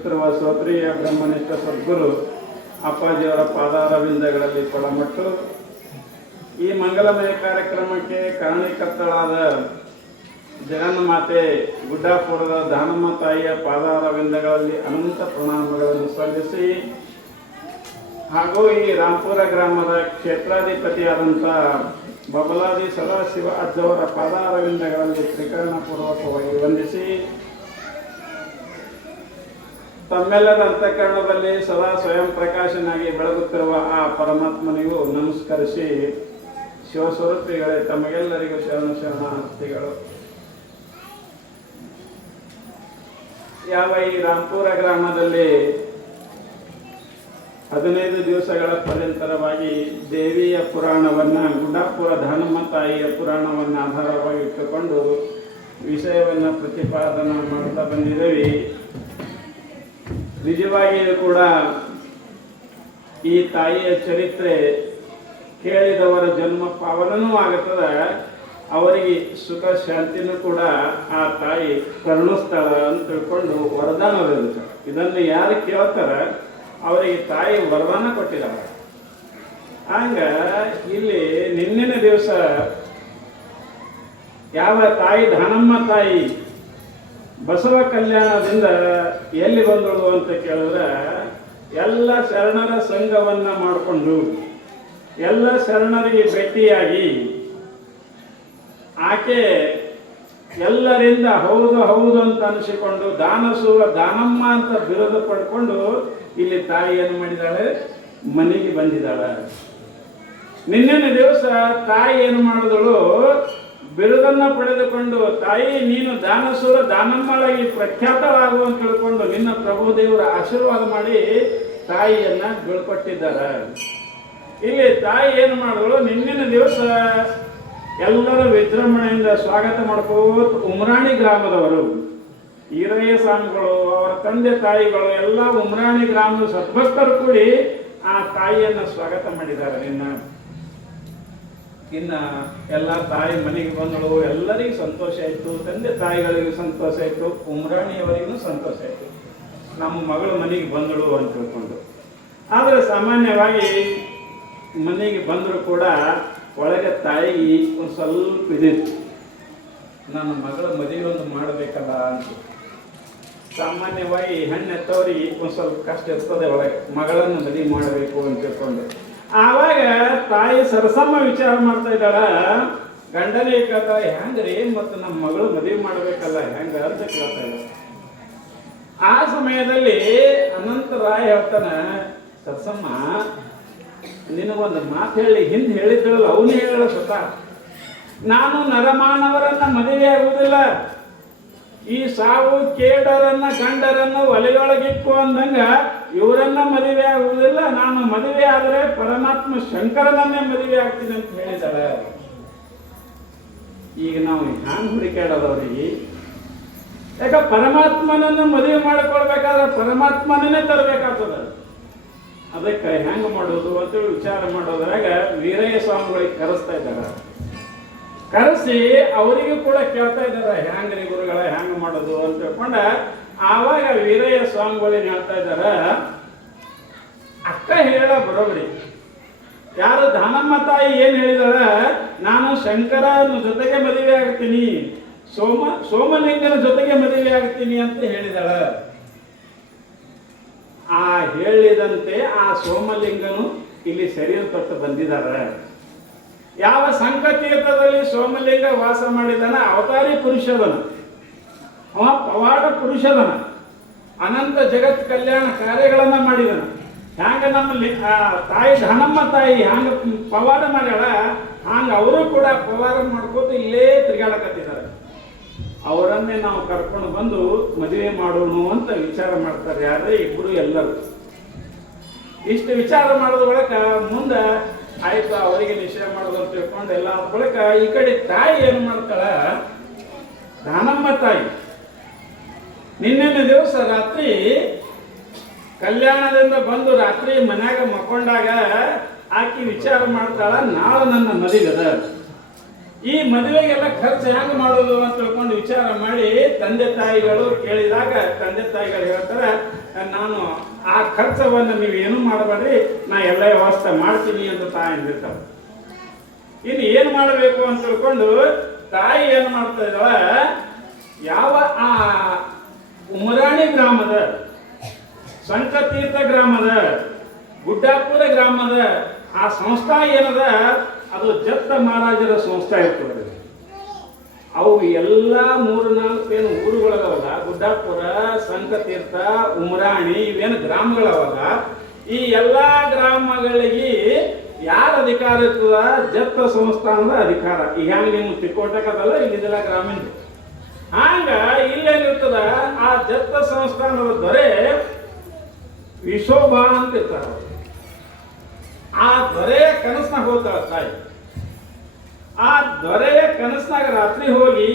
ಜೀವಿಸುತ್ತಿರುವ ಶ್ರೋತ್ರಿಯ ಬ್ರಹ್ಮನಿಷ್ಠ ಸದ್ಗುರು ಅಪ್ಪಾಜಿಯವರ ಪಾದಾರವಿಂದಗಳಲ್ಲಿ ಕೊಡಮಟ್ಟು ಈ ಮಂಗಲಮಯ ಕಾರ್ಯಕ್ರಮಕ್ಕೆ ಕಾರಣೀಕರ್ತಳಾದ ಜಗನ್ಮಾತೆ ಗುಡ್ಡಾಪುರದ ದಾನಮ್ಮ ತಾಯಿಯ ಪಾದಾರವಿಂದಗಳಲ್ಲಿ ಅನಂತ ಪ್ರಣಾಮಗಳನ್ನು ಸಲ್ಲಿಸಿ ಹಾಗೂ ಈ ರಾಂಪುರ ಗ್ರಾಮದ ಕ್ಷೇತ್ರಾಧಿಪತಿಯಾದಂಥ ಬಬಲಾದಿ ಸದಾಶಿವ ಅಜ್ಜವರ ಪಾದಾರವಿಂದಗಳಲ್ಲಿ ತ್ರಿಕರಣಪೂರ್ವಕವಾಗಿ ವಂದಿಸಿ ತಮ್ಮೆಲ್ಲರ ಅಂತಃಕರಣದಲ್ಲಿ ಸದಾ ಸ್ವಯಂ ಪ್ರಕಾಶನಾಗಿ ಬೆಳಗುತ್ತಿರುವ ಆ ಪರಮಾತ್ಮನಿಗೂ ನಮಸ್ಕರಿಸಿ ಶಿವಸ್ವರೂಪಿಗಳೇ ತಮಗೆಲ್ಲರಿಗೂ ಶರಣಾರ್ಥಿಗಳು. ಯಾವ ಈ ರಾಂಪುರ ಗ್ರಾಮದಲ್ಲಿ 15 ದಿವಸಗಳ ಪರ್ಯಂತರವಾಗಿ ದೇವಿಯ ಪುರಾಣವನ್ನು ಗುಡ್ಡಾಪುರ ದಾನಮ್ಮ ತಾಯಿಯ ಪುರಾಣವನ್ನು ಆಧಾರವಾಗಿ ಇಟ್ಟುಕೊಂಡು ವಿಷಯವನ್ನು ಪ್ರತಿಪಾದನೆ ಮಾಡ್ತಾ ಬಂದಿದ್ದೇವೆ. ನಿಜವಾಗಿಯೂ ಕೂಡ ಈ ತಾಯಿಯ ಚರಿತ್ರೆ ಕೇಳಿದವರ ಜನ್ಮ ಪಾವನನೂ ಆಗುತ್ತದೆ, ಅವರಿಗೆ ಸುಖ ಶಾಂತಿನೂ ಕೂಡ ಆ ತಾಯಿ ಕರುಣಿಸ್ತಾಳ ಅಂತ ತಿಳ್ಕೊಂಡು ವರದಾನ ಬರುತ್ತೆ. ಇದನ್ನು ಯಾರು ಕೇಳ್ತಾರೆ ಅವರಿಗೆ ತಾಯಿ ವರದಾನ ಕೊಟ್ಟಿದ್ದಾಳೆ. ಹಂಗ ಇಲ್ಲಿ ನಿನ್ನಿನ ದಿವಸ ಯಾವ ತಾಯಿ ದಾನಮ್ಮ ತಾಯಿ ಬಸವ ಕಲ್ಯಾಣದಿಂದ ಎಲ್ಲಿ ಬಂದಳು ಅಂತ ಕೇಳಿದ್ರೆ, ಎಲ್ಲ ಶರಣರ ಸಂಘವನ್ನ ಮಾಡಿಕೊಂಡು ಎಲ್ಲ ಶರಣರಿಗೆ ಭೇಟಿಯಾಗಿ ಆಕೆ ಎಲ್ಲರಿಂದ ಹೌದು ಹೌದು ಅಂತ ಅನಿಸಿಕೊಂಡು ದಾನಸುವ ದಾನಮ್ಮ ಅಂತ ಬಿರುದು ಪಡ್ಕೊಂಡು ಇಲ್ಲಿ ತಾಯಿ ಏನು ಮಾಡಿದಾಳೆ, ಮನೆಗೆ ಬಂದಿದ್ದಾಳೆ. ನಿನ್ನಿನ ದಿವಸ ತಾಯಿ ಏನು ಮಾಡಿದಳು, ಬಿರುದನ್ನ ಪಡೆದುಕೊಂಡು ತಾಯಿ ನೀನು ದಾನಸೂರ ದಾನಮ್ಮಳಾಗಿ ಪ್ರಖ್ಯಾತವಾಗು ಅಂತ ತಿಳ್ಕೊಂಡು ನಿನ್ನ ಪ್ರಭುದೇವರ ಆಶೀರ್ವಾದ ಮಾಡಿ ತಾಯಿಯನ್ನ ಬೀಳ್ಕೊಟ್ಟಿದ್ದಾರೆ. ಇಲ್ಲಿ ತಾಯಿ ಏನು ಮಾಡಿದಳು, ನಿನ್ನಿನ ದಿವಸ ಎಲ್ಲರ ವಿಜೃಂಭಣೆಯಿಂದ ಸ್ವಾಗತ ಮಾಡ್ಕೋತ ಉಮ್ರಾಣಿ ಗ್ರಾಮದವರು ಈರಯ್ಯ ಸ್ವಾಮಿಗಳು ಅವರ ತಂದೆ ತಾಯಿಗಳು ಎಲ್ಲ ಉಮ್ರಾಣಿ ಗ್ರಾಮದ ಸದ್ಭಕ್ತರು ಕೂಡಿ ಆ ತಾಯಿಯನ್ನ ಸ್ವಾಗತ ಮಾಡಿದ್ದಾರೆ. ಇನ್ನ ಎಲ್ಲ ತಾಯಿ ಮನೆಗೆ ಬಂದಳು, ಎಲ್ಲರಿಗೂ ಸಂತೋಷ ಆಯ್ತು, ತಂದೆ ತಾಯಿಗಳಿಗೂ ಸಂತೋಷ ಆಯ್ತು, ಉಮ್ರಾಣಿಯವರಿಗೂ ಸಂತೋಷ ಆಯ್ತು, ನಮ್ಮ ಮಗಳು ಮನೆಗೆ ಬಂದಳು ಅಂತ ತಿಳ್ಕೊಂಡು. ಆದರೆ ಸಾಮಾನ್ಯವಾಗಿ ಮನೆಗೆ ಬಂದರೂ ಕೂಡ ಒಳಗೆ ತಾಯಿಗೆ ಒಂದು ಸ್ವಲ್ಪ ಇದಿತ್ತು, ನನ್ನ ಮಗಳ ಮದುವೆ ಒಂದು ಮಾಡಬೇಕಲ್ಲ ಅಂತ. ಸಾಮಾನ್ಯವಾಗಿ ಹೆಣ್ಣೆತ್ತವರಿಗೆ ಒಂದು ಸ್ವಲ್ಪ ಕಷ್ಟ ಇರ್ತದೆ, ಒಳಗೆ ಮಗಳನ್ನು ಮದುವೆ ಮಾಡಬೇಕು ಅಂತ ತಿಳ್ಕೊಂಡು. ಆವಾಗ ತಾಯಿ ಸರಸಮ್ಮ ವಿಚಾರ ಮಾಡ್ತಾ ಇದ್ದಾಳ, ಗಂಡನೇ ಕೇಳ್ತಾಳೆ, ಹೆಂಗ್ರಿ ಮತ್ತು ನಮ್ಮ ಮಗಳು ಮದುವೆ ಮಾಡಬೇಕಲ್ಲ ಹೆಂಗ ಅಂತ ಕೇಳ್ತಾ ಇದ್ದಾಳೆ. ಆ ಸಮಯದಲ್ಲಿ ಅನಂತರಾಯ ಹೇಳ್ತಾನ, ಸರಸಮ್ಮ ನಿನಗೊಂದು ಮಾತು ಹೇಳಿ ಹಿಂದೆ ಹೇಳಿದ್ದಳಲ್ಲ ಅವನೇ ಹೇಳ ಸ್ವತಃ, ನಾನು ನರಮಾನವರನ್ನ ಮದುವೆ ಆಗುವುದಿಲ್ಲ, ಈ ಸಾವು ಕೇಡರನ್ನ ಗಂಡರನ್ನ ಒಲೆಯೊಳಗಿಕ್ಕು ಅಂದಂಗ ಇವರನ್ನ ಮದುವೆ ಆಗುವುದಿಲ್ಲ, ನಾನು ಮದುವೆ ಆದರೆ ಪರಮಾತ್ಮ ಶಂಕರನನ್ನೇ ಮದುವೆ ಆಗ್ತೀನಿ ಅಂತ ಹೇಳಿದಾಳೆ. ಈಗ ನಾವು ಹ್ಯಾಂಗ್ ಹುಡುಕಾಡೋದವ್ರಿಗೆ, ಯಾಕ ಪರಮಾತ್ಮನನ್ನು ಮದುವೆ ಮಾಡಿಕೊಳ್ಬೇಕಾದ್ರೆ ಪರಮಾತ್ಮನನ್ನೇ ತರಬೇಕಾಗ್ತದ. ಅದಕ್ಕೆ ಹೆಂಗ ಮಾಡೋದು ಅಂತೇಳಿ ವಿಚಾರ ಮಾಡೋದ್ರಾಗ ವೀರಯ್ಯ ಸ್ವಾಮಿಗಳಿಗೆ ಕರೆಸ್ತಾ ಇದ್ದಾರೆ. ಕರೆಸಿ ಅವರಿಗೂ ಕೂಡ ಕೇಳ್ತಾ ಇದ್ದಾರೆ, ಹ್ಯಾಂಗ್ರಿ ಗುರುಗಳ ಹ್ಯಾಂಗ ಮಾಡೋದು ಅಂತ ತಿಳ್ಕೊಂಡ. ಆವಾಗ ವೀರಯ್ಯ ಸ್ವಾಮಿಗಳೇನು ಹೇಳ್ತಾ ಇದ್ದಾರೆ, ಅಕ್ಕ ಹೇಳ ಬರೋಬರಿ, ಯಾರು ದಾನಮ್ಮ ತಾಯಿ ಏನ್ ಹೇಳಿದಾಳ, ನಾನು ಶಂಕರನ ಜೊತೆಗೆ ಮದುವೆ ಆಗ್ತೀನಿ, ಸೋಮಲಿಂಗನ ಜೊತೆಗೆ ಮದುವೆ ಆಗ್ತೀನಿ ಅಂತ ಹೇಳಿದಾಳ. ಆ ಹೇಳಿದಂತೆ ಆ ಸೋಮಲಿಂಗನು ಇಲ್ಲಿ ಶರೀರ ತೊಟ್ಟು ಬಂದಿದ್ದಾರೆ. ಯಾವ ಸಂಕತೀರ್ಥದಲ್ಲಿ ಸೋಮಲಿಂಗ ವಾಸ ಮಾಡಿದಾನ, ಅವತಾರಿ ಪುರುಷದನ, ಅವ ಪವಾಡ ಪುರುಷದನ, ಅನಂತ ಜಗತ್ ಕಲ್ಯಾಣ ಕಾರ್ಯಗಳನ್ನ ಮಾಡಿದನ. ಹ್ಯಾಂಗ ನಮ್ಮಲ್ಲಿ ತಾಯಿ ದಾನಮ್ಮ ತಾಯಿ ಹ್ಯಾಂಗ ಪವಾಡ ಮಾಡ್ಯಾಳ, ಹಂಗ ಅವರು ಕೂಡ ಪವಾಡ ಮಾಡ್ಕೋತ ಇಲ್ಲೇ ತಿರುಗಾಡಕತ್ತಿದ್ದಾರೆ. ಅವರನ್ನೇ ನಾವು ಕರ್ಕೊಂಡು ಬಂದು ಮದುವೆ ಮಾಡೋಣ ಅಂತ ವಿಚಾರ ಮಾಡ್ತಾರೆ. ಯಾರೇ ಇಬ್ಬರು ಎಲ್ಲರೂ ಇಷ್ಟು ವಿಚಾರ ಮಾಡೋದ ಬಳಿಕ ಮುಂದೆ ಆಯ್ತು ಅವರಿಗೆ ನಿಶ್ಚಯ ಮಾಡೋದು ಅಂತ ತಿಳ್ಕೊಂಡು ಎಲ್ಲ ಬಳಿಕ ಈ ಕಡೆ ತಾಯಿ ಏನು ಮಾಡ್ತಾಳ, ದಾನಮ್ಮ ತಾಯಿ ನಿನ್ನಿನ ದಿವಸ ರಾತ್ರಿ ಕಲ್ಯಾಣದಿಂದ ಬಂದು ರಾತ್ರಿ ಮನ್ಯಾಗ ಮಕ್ಕೊಂಡಾಗ ಆಕಿ ವಿಚಾರ ಮಾಡ್ತಾಳ, ನಾಳೆ ನನ್ನ ಮದುವೆದ, ಈ ಮದುವೆಗೆಲ್ಲ ಖರ್ಚು ಹೆಂಗೆ ಮಾಡೋದು ಅಂತ ತಿಳ್ಕೊಂಡು ವಿಚಾರ ಮಾಡಿ ತಂದೆ ತಾಯಿಗಳು ಕೇಳಿದಾಗ ತಂದೆ ತಾಯಿಗಳು ಹೇಳ್ತಾರೆ, ನಾನು ಆ ಖರ್ಚವನ್ನು ನೀವು ಏನು ಮಾಡಬೇಡ್ರಿ, ನಾ ಎಲ್ಲ ವ್ಯವಸ್ಥೆ ಮಾಡ್ತೀನಿ ಅಂತ ತಾಯಿ ಅಂದಿರ್ತಾವ. ಇನ್ನು ಏನು ಮಾಡಬೇಕು ಅಂತ ತಿಳ್ಕೊಂಡು ತಾಯಿ ಏನು ಮಾಡ್ತಾ ಇದ್ದಾಳ, ಯಾವ ಆ ಉಮರಾಣಿ ಗ್ರಾಮದ, ಸಂಕತೀರ್ಥ ಗ್ರಾಮದ, ಗುಡ್ಡಾಪುರ ಗ್ರಾಮದ ಆ ಸಂಸ್ಥಾ ಏನದ ಅದು ಜತ್ತ ಮಹಾರಾಜರ ಸಂಸ್ಥಾ ಇರ್ತದೆ. ಅವು ಎಲ್ಲ 3-4 ಏನು ಊರುಗಳವಲ್ಲ, ಗುಡ್ಡಾಪುರ, ಸಂಕತೀರ್ಥ, ಉಮರಾಣಿ ಇವೇನು ಗ್ರಾಮಗಳವಲ್ಲ, ಈ ಎಲ್ಲ ಗ್ರಾಮಗಳಿಗೆ ಯಾರ ಅಧಿಕಾರ ಇರ್ತದ? ಜತ್ತ ಸಂಸ್ಥಾನದ ಅಧಿಕಾರ. ಈಗ ಹೆಂಗೆ ನಿಮ್ಮ ತಿಕ್ಕೋಟಕದಲ್ಲ, ಇಲ್ಲಿದೆಲ್ಲ ಗ್ರಾಮೀಣ. ಹಂಗ ಇಲ್ಲೇನಿರ್ತದ, ಆ ಜತ್ತ ಸಂಸ್ಥಾನದ ದೊರೆ ವಿಶೋಭಾ ಅಂತ ಇರ್ತಾರ. ಆ ದೊರೆ ಕನಸ್ನಾಗ ಹೋಗ್ತಾಳ ತಾಯಿ. ಆ ದೊರೆಯ ಕನಸ್ನಾಗ ರಾತ್ರಿ ಹೋಗಿ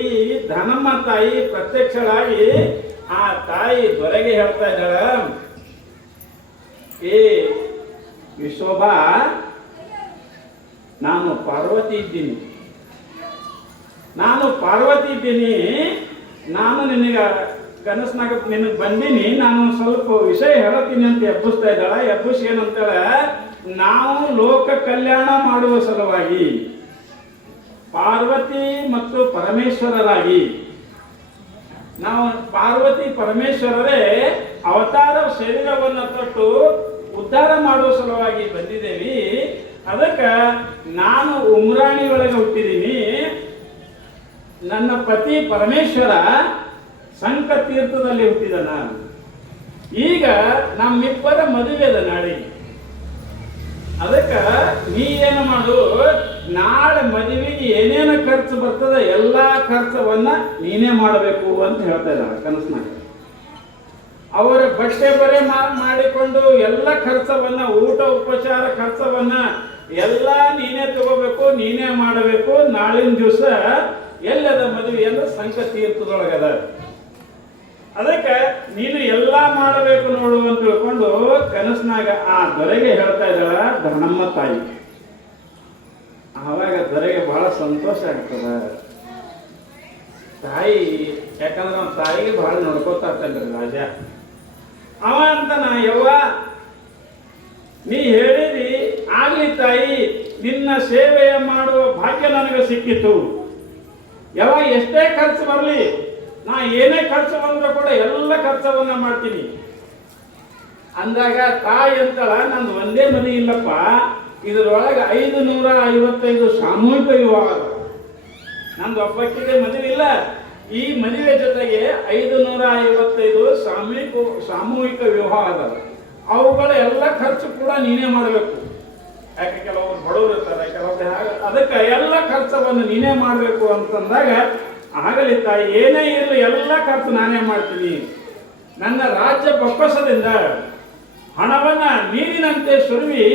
ಧನಮ್ಮ ತಾಯಿ ಪ್ರತ್ಯಕ್ಷಳಾಗಿ ಆ ತಾಯಿ ದೊರೆಗೆ ಹೇಳ್ತಾ ಇದ್ದಾಳ, ಏ ವಿಶೋಭಾ, ನಾನು ಪಾರ್ವತಿ ಇದ್ದೀನಿ, ನಾನು ನಿನಗ ಕನಸ್ನಾಗ ನಿನಗೆ ಬಂದೀನಿ, ನಾನು ಸ್ವಲ್ಪ ವಿಷಯ ಹೇಳ್ತೀನಿ ಅಂತ ಎಬ್ಬಿಸ್ತಾ ಇದ್ದಾಳ. ಎಬ್ಬಿಸಿ ಏನಂತಾಳ, ನಾವು ಲೋಕ ಕಲ್ಯಾಣ ಮಾಡುವ ಸಲುವಾಗಿ ಪಾರ್ವತಿ ಮತ್ತು ಪರಮೇಶ್ವರರಾಗಿ, ನಾವು ಪಾರ್ವತಿ ಪರಮೇಶ್ವರರೇ ಅವತಾರ ಶರೀರವನ್ನು ತೊಟ್ಟು ಉದ್ಧಾರ ಮಾಡುವ ಸಲುವಾಗಿ ಬಂದಿದ್ದೇವೆ. ಅದಕ್ಕೆ ನಾನು ಉಮ್ರಾಣಿ ಒಳಗೆ ಹುಟ್ಟಿದ್ದೀನಿ. ನನ್ನ ಪತಿ ಪರಮೇಶ್ವರ ಸಂಕತೀರ್ಥದಲ್ಲಿ ಹುಟ್ಟಿದನ. ಈಗ ನಮ್ಮಿಬ್ಬರ ಮದುವೆ ಅದ ನಾಳೆ. ಅದಕ್ಕೆ ನೀ ಏನು ಮಾಡು, ನಾಳೆ ಮದುವೆಗೆ ಏನೇನು ಖರ್ಚು ಬರ್ತದೆ ಎಲ್ಲ ಖರ್ಚವನ್ನ ನೀನೇ ಮಾಡಬೇಕು ಅಂತ ಹೇಳ್ತಾ ಇದ್ದಾರೆ ಕನಸ್ನಾಗ. ಅವರ ಬಟ್ಟೆ ಬರೆ ಮಾಡಿಕೊಂಡು ಎಲ್ಲ ಖರ್ಚವನ್ನ, ಊಟ ಉಪಚಾರ ಖರ್ಚವನ್ನ ಎಲ್ಲ ನೀನೇ ತಗೋಬೇಕು, ನೀನೇ ಮಾಡಬೇಕು. ನಾಳಿನ ದಿವಸ ಎಲ್ಲದ ಮದುವೆ ಅಂದ್ರೆ ಸಂಕತೀರ್ಥದೊಳಗದ. ಅದಕ್ಕೆ ನೀನು ಎಲ್ಲ ಮಾಡಬೇಕು ನೋಡು ಅಂತ ತಿಳ್ಕೊಂಡು ಕನಸ್ನಾಗ ಆ ದೊರೆಗೆ ಹೇಳ್ತಾ ಇದ್ದಾಳ ಧನಮ್ಮ ತಾಯಿ. ಆವಾಗ ದೊರೆಗೆ ಬಹಳ ಸಂತೋಷ ಆಗ್ತದ. ತಾಯಿ, ಯಾಕಂದ್ರೆ ಅವ್ನ ತಾಯಿಗೆ ಬಹಳ ನೋಡ್ಕೋತಾ ಇರ್ತಾನ್ರಿ ರಾಜ. ಅವ ಅಂತಾನ, ಯವ್ವ ನೀ ಹೇಳಿದಿ ಆಗ್ಲಿ ತಾಯಿ, ನಿನ್ನ ಸೇವೆಯ ಮಾಡುವ ಭಾಗ್ಯ ನನಗೆ ಸಿಕ್ಕಿತು. ಯಾವಾಗ ಎಷ್ಟೇ ಖರ್ಚು ಬರಲಿ, ನಾ ಏನೇ ಖರ್ಚು ಬಂದರೂ ಕೂಡ ಎಲ್ಲ ಖರ್ಚವನ್ನ ಮಾಡ್ತೀನಿ ಅಂದಾಗ ತಾಯಿ ಅಂತಳ, ನಂದು ಒಂದೇ ಮನೆ ಇಲ್ಲಪ್ಪ, ಇದರೊಳಗೆ 555 ಸಾಮೂಹಿಕ ವಿವಾಹ. ನಂದು ಒಬ್ಬಕ್ಕಿಗೆ ಮದುವೆ ಇಲ್ಲ, ಈ ಮದುವೆ ಜೊತೆಗೆ 555 ಸಾಮೂಹಿಕ ವಿವಾಹ ಅದ. ಅವುಗಳ ಎಲ್ಲ ಖರ್ಚು ಕೂಡ ನೀನೇ ಮಾಡಬೇಕು. ಯಾಕೆ ಕೆಲವರು ಬಡವರು ಇರ್ತಾರೆ, ಕೆಲವರು ಅದಕ್ಕೆ ಎಲ್ಲ ಖರ್ಚವನ್ನು ನೀನೇ ಮಾಡಬೇಕು ಅಂತಂದಾಗ, ಆಗಲಿ ತಾಯಿ ಏನೇ ಇರಲಿ ಎಲ್ಲ ಖರ್ಚು ನಾನೇ ಮಾಡ್ತೀನಿ. ನನ್ನ ರಾಜ್ಯ ಬೊಕ್ಕಸದಿಂದ ಹಣವನ್ನ ನೀರಿನಂತೆ ಸುರುವಿ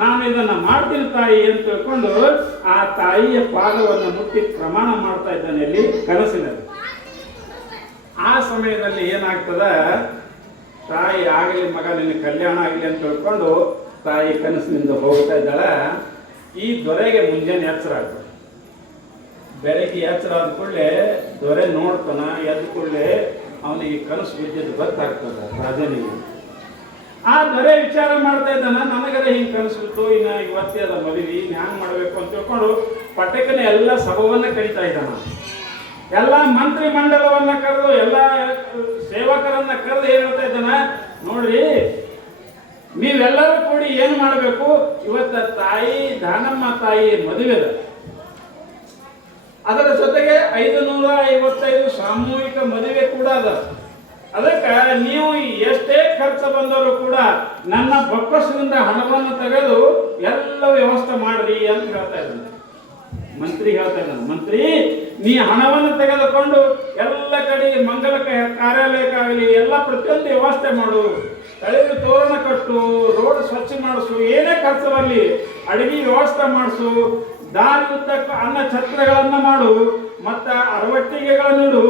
ನಾನು ಇದನ್ನ ಮಾಡ್ತೀನಿ ತಾಯಿ ಅಂತ ತಿಳ್ಕೊಂಡು ಆ ತಾಯಿಯ ಪಾದವನ್ನು ಮುಟ್ಟಿ ಪ್ರಮಾಣ ಮಾಡ್ತಾ ಇದ್ದಾನೆ ಇಲ್ಲಿ ಕನಸಿನಲ್ಲಿ. ಆ ಸಮಯದಲ್ಲಿ ಏನಾಗ್ತದ, ತಾಯಿ ಆಗಲಿ ಮಗ ನಿನ್ನ ಕಲ್ಯಾಣ ಆಗಲಿ ಅಂತ ತಿಳ್ಕೊಂಡು ತಾಯಿ ಕನಸಿನಿಂದ ಹೋಗ್ತಾ ಇದ್ದಾಳ. ಈ ದೊರೆಗೆ ಮುಂಜಾನೆ ಎಚ್ಚರ ಆಗ್ತದೆ. ಬೆಳಗ್ಗೆ ಎಚ್ಚರ ಆದ ಕೂಡಲೇ ದೊರೆ ನೋಡ್ತಾನ. ಎದ್ದ ಕೂಡಲೇ ಅವನಿಗೆ ಕನಸು ಬಿದ್ದಿದ್ದು ಗೊತ್ತಾಗ್ತದ ರಾಜನಿಗೆ. ಆ ದೊರೆ ವಿಚಾರ ಮಾಡ್ತಾ ಇದ್ದಾನ, ನನಗರೆ ಹಿಂಗೆ ಕನಸು ಬಿತ್ತು, ಇನ್ನು ಇವತ್ತೇ ಅದ ಮದುವೆ, ಇನ್ನು ಹ್ಯಾಂಗೆ ಮಾಡಬೇಕು ಅಂತ ತಿಳ್ಕೊಂಡು ಪಟ್ಟಕನೇ ಎಲ್ಲ ಸಭವನ್ನ ಕರೀತಾ ಇದ್ದಾನ. ಎಲ್ಲ ಮಂತ್ರಿ ಮಂಡಲವನ್ನ ಕರೆದು ಎಲ್ಲ ಸೇವಕರನ್ನ ಕರೆದು ಏನ್ ಹೇಳ್ತಾ ಇದ್ದಾನ, ನೋಡ್ರಿ ನೀವೆಲ್ಲರೂ ಕೂಡಿ ಏನ್ ಮಾಡಬೇಕು, ಇವತ್ತ ತಾಯಿ ದಾನಮ್ಮ ತಾಯಿ ಮದುವೆ ಅದ, ಅದರ ಜೊತೆಗೆ 555 ಸಾಮೂಹಿಕ ಮದುವೆ ಕೂಡ ಅದ. ಅದಕ್ಕೆ ನೀವು ಎಷ್ಟೇ ಖರ್ಚು ಬಂದರೂ ಕೂಡ ನನ್ನ ಬೊಕ್ಕಸದಿಂದ ಹಣವನ್ನು ತೆಗೆದು ಎಲ್ಲ ವ್ಯವಸ್ಥೆ ಮಾಡ್ರಿ ಅಂತ ಹೇಳ್ತಾ ಇದ್ದಾನೆ. ಮಂತ್ರಿ ಹೇಳ್ತಾ ಇದ್ದಾನೆ, ಮಂತ್ರಿ ನೀ ಹಣವನ್ನು ತೆಗೆದುಕೊಂಡು ಎಲ್ಲ ಕಡೆ ಮಂಗಲ ಕಾರ್ಯಾಲಯಕ್ಕಾಗಲಿ ಎಲ್ಲ ಪ್ರತಿಯೊಂದು ವ್ಯವಸ್ಥೆ ಮಾಡು, ತಳಿರು ತೋರಣ ಕಟ್ಟು, ರೋಡ್ ಸ್ವಚ್ಛ ಮಾಡಿಸು, ಏನೇ ಖರ್ಚು ಬರಲಿ ಅಡಿಗೆ ವ್ಯವಸ್ಥೆ ಮಾಡಿಸು, ದಾರಿ ಉದ್ದಕ್ಕೂ ಅನ್ನ ಛತ್ರಗಳನ್ನ ಮಾಡು, ಮತ್ತ ಅರವಟ್ಟಿಗೆಗಳನ್ನಿಡು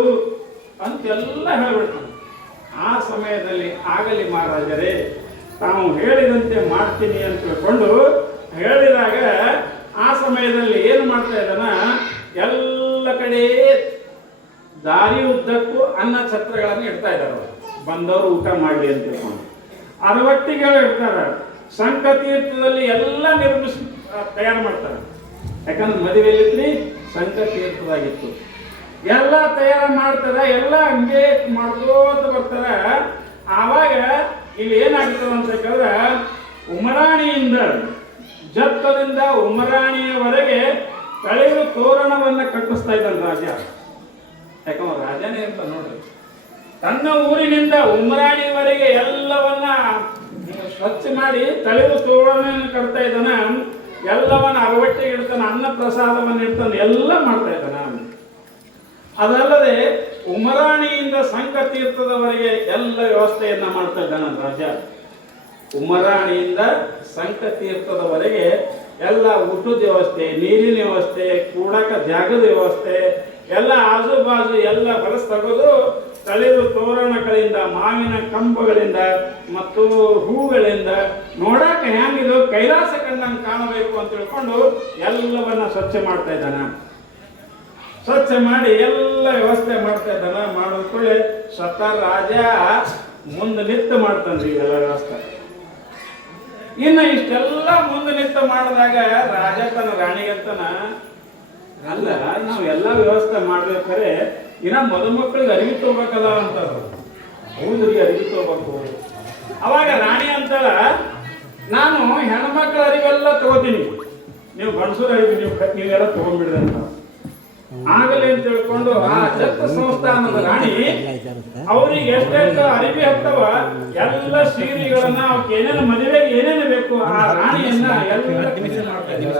ಅಂತೆಲ್ಲ ಹೇಳ್ಬಿಡ್ತಾನೆ. ಆ ಸಮಯದಲ್ಲಿ ಆಗಲಿ ಮಹಾರಾಜರೇ, ತಾವು ಹೇಳಿದಂತೆ ಮಾಡ್ತೀನಿ ಅಂತ ತಿಳ್ಕೊಂಡು ಹೇಳಿದಾಗ ಆ ಸಮಯದಲ್ಲಿ ಏನು ಮಾಡ್ತಾ ಇದ್ದಾನ, ಎಲ್ಲ ಕಡೆ ದಾರಿ ಉದ್ದಕ್ಕೂ ಅನ್ನ ಛತ್ರಗಳನ್ನು ಇಡ್ತಾ ಇದ್ದಾರೆ. ಬಂದವರು ಊಟ ಮಾಡಲಿ ಅಂತ ತಿಳ್ಕೊಂಡು ಅರವಟ್ಟಿಗೆ ಇರ್ತಾರೆ. ಸಂಕ ತೀರ್ಥದಲ್ಲಿ ಎಲ್ಲ ನಿರ್ಮಿಸಿ ತಯಾರು ಮಾಡ್ತಾರೆ. ಯಾಕಂದ್ರೆ ಮದುವೆಯಲ್ಲಿ ಸಂಕ ತೀರ್ಥದಾಗಿತ್ತು. ಎಲ್ಲ ತಯಾರು ಮಾಡ್ತಾರೆ, ಎಲ್ಲ ಹಂಗೆ ಮಾಡ್ಕೋತ ಬರ್ತಾರ. ಆವಾಗ ಇಲ್ಲಿ ಏನಾಗ್ತದೆ ಅಂತ ಹೇಳಿದ್ರೆ ಉಮರಾಣಿಯಿಂದ ಜತ್ತದಿಂದ ಉಮರಾಣಿಯವರೆಗೆ ತಳಿರು ತೋರಣವನ್ನ ಕಟ್ಟಿಸ್ತಾ ಇದ್ದಾನೆ ರಾಜ. ಯಾಕಂದ್ರೆ ರಾಜನೇ ಅಂತ ನೋಡ್ರಿ, ತನ್ನ ಊರಿನಿಂದ ಉಮರಾಣಿಯವರೆಗೆ ಎಲ್ಲವನ್ನ ಸ್ವಚ್ಛ ಮಾಡಿ ತಳಿರು ತೋರಣವನ್ನು ಕಟ್ತಾ ಇದ್ದಾನ. ಎಲ್ಲವನ್ನ ಅರವಟ್ಟಿಗೆ ಇಡ್ತಾನೆ, ಅನ್ನ ಪ್ರಸಾದವನ್ನು ಇಡ್ತಾನೆ, ಎಲ್ಲ ಮಾಡ್ತಾ ಇದ್ದಾನ. ಅದಲ್ಲದೆ ಉಮರಾಣಿಯಿಂದ ಸಂಕ ತೀರ್ಥದವರೆಗೆ ಎಲ್ಲ ವ್ಯವಸ್ಥೆಯನ್ನ ಮಾಡ್ತಾ ಇದ್ದಾನ ರಾಜ. ಉಮರಾಣಿಯಿಂದ ಸಂಕ ತೀರ್ಥದವರೆಗೆ ಎಲ್ಲ ಊಟದ ವ್ಯವಸ್ಥೆ, ನೀರಿನ ವ್ಯವಸ್ಥೆ, ಕೂಡಕ ಜಾಗದ ವ್ಯವಸ್ಥೆ ಎಲ್ಲ ಆಜು ಬಾಜು ಎಲ್ಲ ಬಳಸ್ ತೆಗೆದು ತಳಿರು ತೋರಣಗಳಿಂದ, ಮಾವಿನ ಕಂಬಗಳಿಂದ ಮತ್ತು ಹೂಗಳಿಂದ ನೋಡಾಕ ಹೆಂಗಿದು ಕೈಲಾಸ ಕಂಡಂಗೆ ಕಾಣಬೇಕು ಅಂತ ತಿಳ್ಕೊಂಡು ಎಲ್ಲವನ್ನ ಸ್ವಚ್ಛ ಮಾಡ್ತಾ ಇದ್ದಾನ. ಸ್ವಚ್ಛ ಮಾಡಿ ಎಲ್ಲ ವ್ಯವಸ್ಥೆ ಮಾಡ್ತಾ ಇದ್ದಾನ. ಮಾಡಿದ ಕೂಡಲೇ ಸ್ವತಃ ರಾಜ ಮುಂದೆ ನಿಂತು ಮಾಡ್ತಾನ್ರಿ ಎಲ್ಲ ವ್ಯವಸ್ಥೆ. ಇನ್ನು ಇಷ್ಟೆಲ್ಲ ಮುಂದೆ ನಿಂತು ಮಾಡಿದಾಗ ರಾಜ ತನ್ನ ರಾಣಿಗಂತನ ಅಲ್ಲ, ನಾವು ಎಲ್ಲ ವ್ಯವಸ್ಥೆ ಮಾಡ್ಬೇಕಾದ್ರೆ ಇನ್ನ ಮದುಮಕ್ಕಳಿಗೆ ಅರಿವಿ ತಗೋಬೇಕಲ್ಲ ಅಂತ. ಹೌದ್ರಿ, ಅರಿವಿ ತಗೋಬೇಕು. ಅವಾಗ ರಾಣಿ ಅಂತಾಳ, ನಾನು ಹೆಣ್ಮಕ್ಳ ಅರಿವೆಲ್ಲ ತಗೋತೀನಿ, ನೀವು ಗಂಡಸೂರ ಅರಿವಿ ನೀವೆಲ್ಲ ತಗೊಂಡ್ಬಿಡ್ರಿ ಅಂತ. ಆಗಲಿ ಅಂತ ತಿಳ್ಕೊಂಡು ಆ ಜತ್ತ ಸಂಸ್ಥಾನದ ರಾಣಿ ಅವ್ರಿಗೆ ಎಷ್ಟೆಷ್ಟು ಅರಿವಿ ಹತ್ತವ ಎಲ್ಲ ಸೀರೆಗಳನ್ನ ಅವಕ್ಕೆ ಏನೇನು ಮದುವೆಗೆ ಏನೇನು ಬೇಕು ಆ ರಾಣಿಯನ್ನ ಎಲ್ಲ ಮಾಡ್ತಾ ಇದ್ದೀವಿ.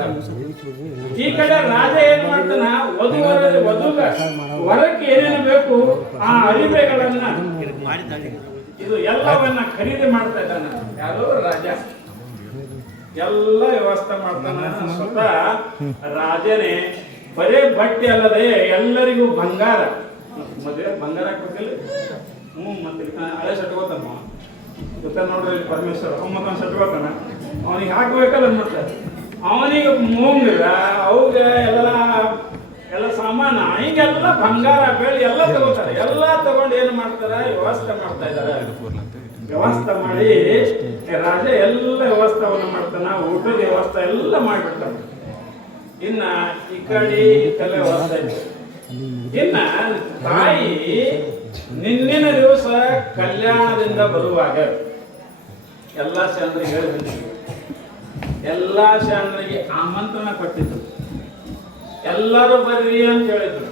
ಈ ಕಡೆ ರಾಜ ಏನ್ ಮಾಡ್ತಾನ, ವಧುಗ ವರಕ್ಕೆ ಏನೇನು ಬೇಕು ಆ ಅರಿವೆಗಳನ್ನ ಇದು ಎಲ್ಲವನ್ನ ಖರೀದಿ ಮಾಡ್ತಾ ಇದ್ದಾನ. ಯಾರು ರಾಜ ಎಲ್ಲ ವ್ಯವಸ್ಥೆ ಮಾಡ್ತಾನ. ಸ್ವತಃ ರಾಜನೇ ಬರೇ ಬಟ್ಟೆ ಅಲ್ಲದೆ ಎಲ್ಲರಿಗೂ ಬಂಗಾರ, ಮದುವೆ ಬಂಗಾರ ಕೊಟ್ಟಿಲ್ಲ. ಮತ್ತೆ ಹಳೆ ಸಟ್ಕೋತಾನ ಗೊತ್ತ ನೋಡ್ರಿ, ಪರಮೇಶ್ವರ ಮತ್ತ ಸಟ್ಕೋತಾನ, ಅವನಿಗೆ ಹಾಕ್ಬೇಕಲ್ಲ ಮತ್ತೆ ಅವನಿಗೆ ಮೂಂಗಿಲ್ಲ ಅವಾಗ ಎಲ್ಲ ಸಾಮಾನ ಹಿಂಗೆಲ್ಲ ಬಂಗಾರ ಬೆಳ್ಳಿ ಎಲ್ಲ ತಗೋತಾರೆ. ಎಲ್ಲ ತಗೊಂಡು ಏನು ಮಾಡ್ತಾರೆ, ವ್ಯವಸ್ಥೆ ಮಾಡ್ತಾ ಇದ್ದಾರೆ. ವ್ಯವಸ್ಥೆ ಮಾಡಿ ರಾಜ ಎಲ್ಲ ವ್ಯವಸ್ಥೆವನ್ನು ಮಾಡ್ತಾನ. ಊಟದ ವ್ಯವಸ್ಥೆ ಎಲ್ಲ ಮಾಡಿಬಿಡ್ತಾನೆ. ಇನ್ನ ಈ ಕಡೆ ತಲೆ ವ್ಯವಸ್ಥೆ. ಇನ್ನ ತಾಯಿ ನಿನ್ನಿನ ದಿವಸ ಕಲ್ಯಾಣದಿಂದ ಬರುವಾಗ ಎಲ್ಲ ಶಾಂದ್ರಿಗೆ ಹೇಳಿ ಬಂದಿದ್ರು. ಎಲ್ಲ ಶಾಂದ್ರಿಗೆ ಆಮಂತ್ರಣ ಕೊಟ್ಟಿದ್ರು. ಎಲ್ಲರೂ ಬರ್ರಿ ಅಂತ ಹೇಳಿದ್ರು.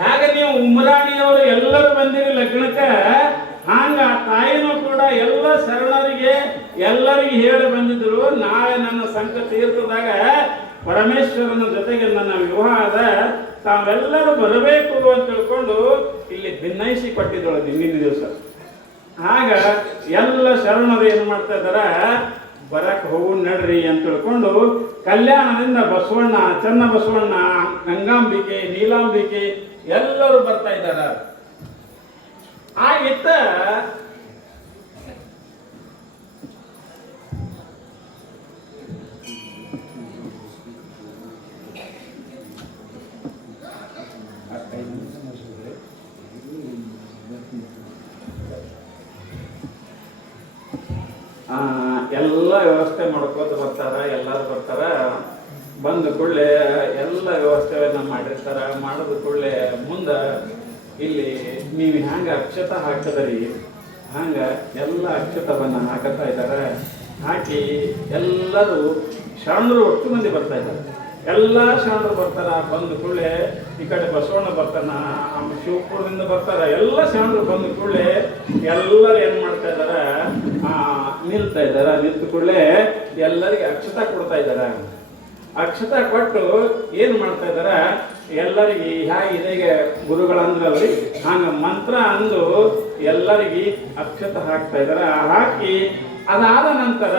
ಹಾಗೆ ನೀವು ಉಮರಾಣಿಯವರು ಎಲ್ಲರೂ ಬಂದಿರಿ ಲಗ್ನಕ್ಕೆ, ಹಂಗ ತಾಯಿನೂ ಕೂಡ ಎಲ್ಲ ಶರಣರಿಗೆ ಎಲ್ಲರಿಗೆ ಹೇಳಿ ಬಂದಿದ್ರು, ನಾಳೆ ನನ್ನ ಸಂಕ ತೀರ್ಥದಾಗ ಪರಮೇಶ್ವರನ ಜೊತೆಗೆ ನನ್ನ ವಿವಾಹದ ತಾವೆಲ್ಲರೂ ಬರಬೇಕು ಅಂತ ತಿಳ್ಕೊಂಡು ಇಲ್ಲಿ ಭಿನ್ನಯಿಸಿ ಕೊಟ್ಟಿದ್ದಳು ನಿನ್ನಿನ ದಿವಸ. ಆಗ ಎಲ್ಲ ಶರಣರು ಏನು ಮಾಡ್ತಾ ಇದ್ದಾರ, ಬರಕ್ ಹೋಗು ನಡ್ರಿ ಅಂತ ತಿಳ್ಕೊಂಡು ಕಲ್ಯಾಣದಿಂದ ಬಸವಣ್ಣ, ಚನ್ನ ಬಸವಣ್ಣ, ಗಂಗಾಂಬಿಕೆ, ನೀಲಾಂಬಿಕೆ ಎಲ್ಲರೂ ಬರ್ತಾ ಇದ್ದಾರ. ಆಗಿತ್ತ ಎಲ್ಲ ವ್ಯವಸ್ಥೆ ಮಾಡ್ಕೋತ ಬರ್ತಾರ. ಎಲ್ಲರೂ ಬರ್ತಾರ. ಬಂದ ಕೂಡಲೇ ಎಲ್ಲ ವ್ಯವಸ್ಥೆಯನ್ನ ಮಾಡಿರ್ತಾರ. ಮಾಡಿದ ಕೂಡಲೇ ಮುಂದ ಇಲ್ಲಿ ನೀವು ಹ್ಯಾಂಗ ಅಕ್ಷತ ಹಾಕದರಿ ಹಂಗ ಎಲ್ಲ ಅಕ್ಷತವನ್ನ ಹಾಕತ್ತಾ ಇದ್ದಾರೆ. ಹಾಕಿ ಎಲ್ಲರೂ ಶರಣರು ಒಟ್ಟು ಮಂದಿ ಬರ್ತಾ ಇದ್ದಾರೆ. ಎಲ್ಲ ಶರಣರು ಬರ್ತಾರ. ಬಂದ ಕೂಡಲೇ ಈ ಕಡೆ ಬಸವಣ್ಣ ಬರ್ತಾನ, ಶಿವಪುರದಿಂದ ಬರ್ತಾರ. ಎಲ್ಲ ಶರಣರು ಬಂದ ಕೂಡಲೇ ಎಲ್ಲರೂ ಏನ್ ಮಾಡ್ತಾ ಇದಾರ, ನಿಲ್ತಾ ಇದ್ದಾರ. ನಿಂತ ಕೂಡಲೇ ಎಲ್ಲರಿಗೆ ಅಕ್ಷತ ಕೊಡ್ತಾ ಇದ್ದಾರ. ಅಕ್ಷತ ಕೊಟ್ಟು ಏನ್ ಮಾಡ್ತಾ ಇದ್ದಾರ, ಎಲ್ಲರಿಗೆ ಹೇಗೆ ಗುರುಗಳಂದ್ರಲ್ರಿ ಹಂಗ ಮಂತ್ರ ಅಂದು ಎಲ್ಲರಿಗೆ ಅಕ್ಷತ ಹಾಕ್ತಾ ಇದ್ದಾರ. ಹಾಕಿ ಅದಾದ ನಂತರ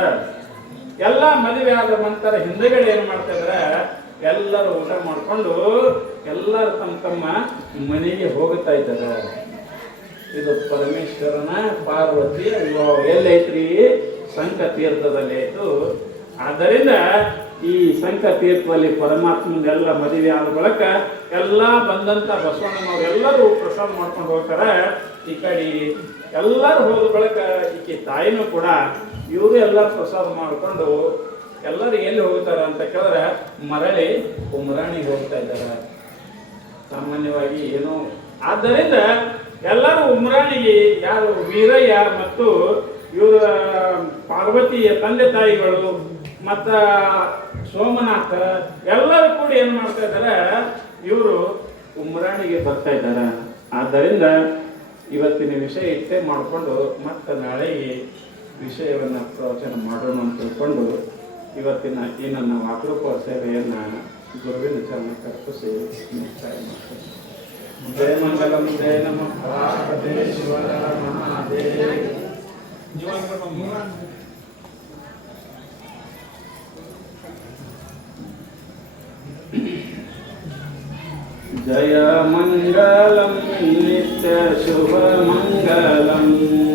ಎಲ್ಲ ಮದುವೆ ಆದ ನಂತರ ಹಿಂದೆಗಡೆ ಏನ್ ಮಾಡ್ತಾ ಇದಾರೆ, ಎಲ್ಲರೂ ಊಟ ಮಾಡ್ಕೊಂಡು ಎಲ್ಲರೂ ತಮ್ಮ ತಮ್ಮ ಮನೆಗೆ ಹೋಗುತ್ತಾ ಇದ್ದಾರೆ. ಇದು ಪರಮೇಶ್ವರನ ಪಾರ್ವತಿ ಎಲ್ಲೈತ್ರಿ, ಸಂಕ ತೀರ್ಥದಲ್ಲಿ ಆಯ್ತು. ಆದ್ದರಿಂದ ಈ ಸಂಕತೀರ್ಥದಲ್ಲಿ ಪರಮಾತ್ಮನೆಲ್ಲ ಮದುವೆ ಆದ ಬಳಿಕ ಎಲ್ಲ ಬಂದಂಥ ಬಸವಣ್ಣನವರೆಲ್ಲರೂ ಪ್ರಸಾದ ಮಾಡ್ಕೊಂಡು ಹೋಗ್ತಾರೆ. ಈ ಕಡೆ ಎಲ್ಲರೂ ಹೋದ ಬಳಿಕ ಈಕೆ ತಾಯಿನೂ ಕೂಡ ಇವರು ಎಲ್ಲ ಪ್ರಸಾದ ಮಾಡಿಕೊಂಡು ಎಲ್ಲರೂ ಎಲ್ಲಿ ಹೋಗ್ತಾರೆ ಅಂತ ಕೇಳಿದ್ರೆ ಮರಳಿ ಉಮ್ರಾಣಿಗೆ ಹೋಗ್ತಾ ಇದ್ದಾರೆ. ಸಾಮಾನ್ಯವಾಗಿ ಏನು ಆದ್ದರಿಂದ ಎಲ್ಲರೂ ಉಮ್ರಾಣಿಗೆ ಯಾರು ವೀರಯ್ಯ ಮತ್ತು ಇವರ ಪಾರ್ವತಿಯ ತಂದೆ ತಾಯಿಗಳು ಮತ್ತ ಸೋಮನಾಥ ಎಲ್ಲರೂ ಕೂಡ ಏನ್ ಮಾಡ್ತಾ ಇದ್ದಾರೆ, ಇವರು ಉಮ್ರಾಣಿಗೆ ಬರ್ತಾ ಇದ್ದಾರೆ. ಆದ್ದರಿಂದ ಇವತ್ತಿನ ವಿಷಯ ಇಷ್ಟೇ ಮಾಡಿಕೊಂಡು ಮತ್ತೆ ನಾಳೆಗೆ ವಿಷಯವನ್ನು ಪ್ರವಚನ ಮಾಡೋಣ ಅಂತ ತಿಳ್ಕೊಂಡು ಇವತ್ತಿನ ಈ ನನ್ನ ವಾಕರೂಪ ಸೇವೆಯನ್ನು ಗುರುವಿನ ಚರಣಕ್ಕರ್ಪಿಸಿ ಮುಕ್ತಾಯ ಮಾಡ್ತೀನಿ. ಜಯ ಮಂಗಲಂ ಜಯ ನಮಃ ಪಾರ್ವತೇಶ್ವರ ಮಹಾದೇವ. जय मंगलम नित्य शुभ मंगलम।